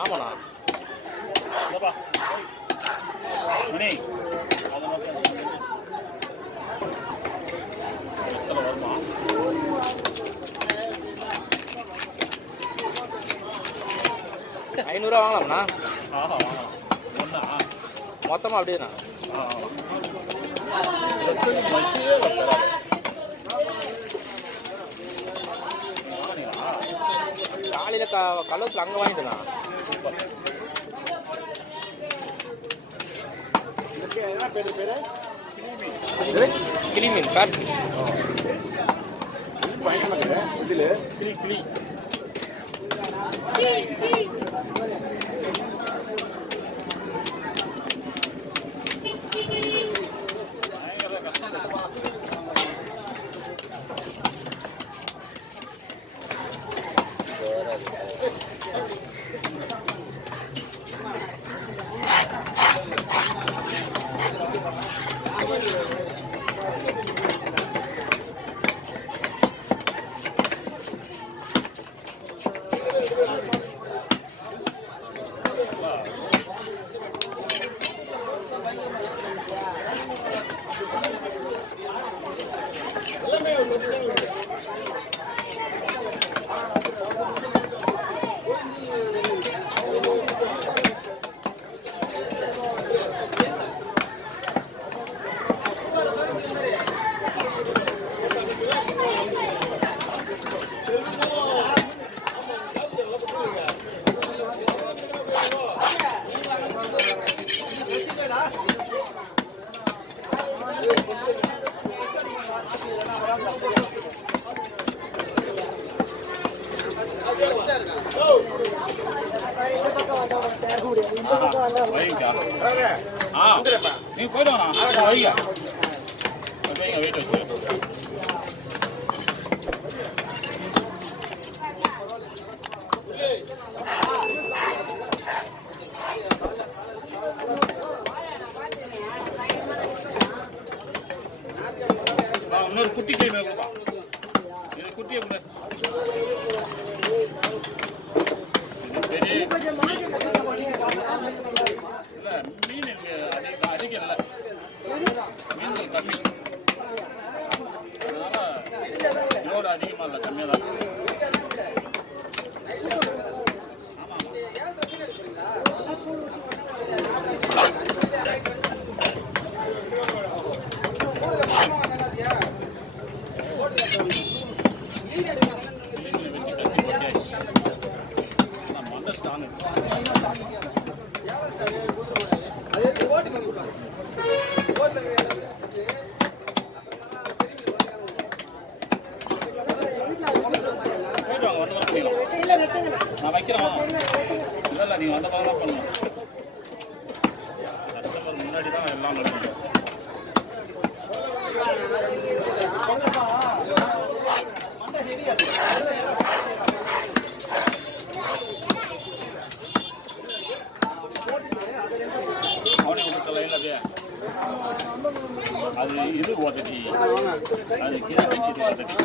ஆமாண்ணா மணி வருமா 500 வாங்கலாம்ண்ணா. ஒன்றா மொத்தமாக அப்படியேண்ணா. காலையில் கள்ளத்தில் அங்கே வாங்கிக்கலாம். கிளி மீன் பேட் கிளி கிளி நீ போயிடுவாண்ணா வைங்க வைங்க வெயிட் வச்சு இன்னொரு குட்டி கை மேலே கொடுப்பா இது குட்டியை கொடு இல்லை மீன் இங்கே அதிகம் இல்லை மீன்கள் கம்மி அதனால் இதோட அதிகமாக இல்லை கம்மியாக தான் நான் வைக்கிறேன் இல்லை இல்லை நீங்கள் வந்த மாதிரி தான் பண்ணணும் செப்டம்பர் முன்னாடி தான் எல்லாம் நடக்கும் அவனே உங்களுக்கு லைன் அப்படியே அது இது ஓட்டடி அது கீழே ஓட்டடி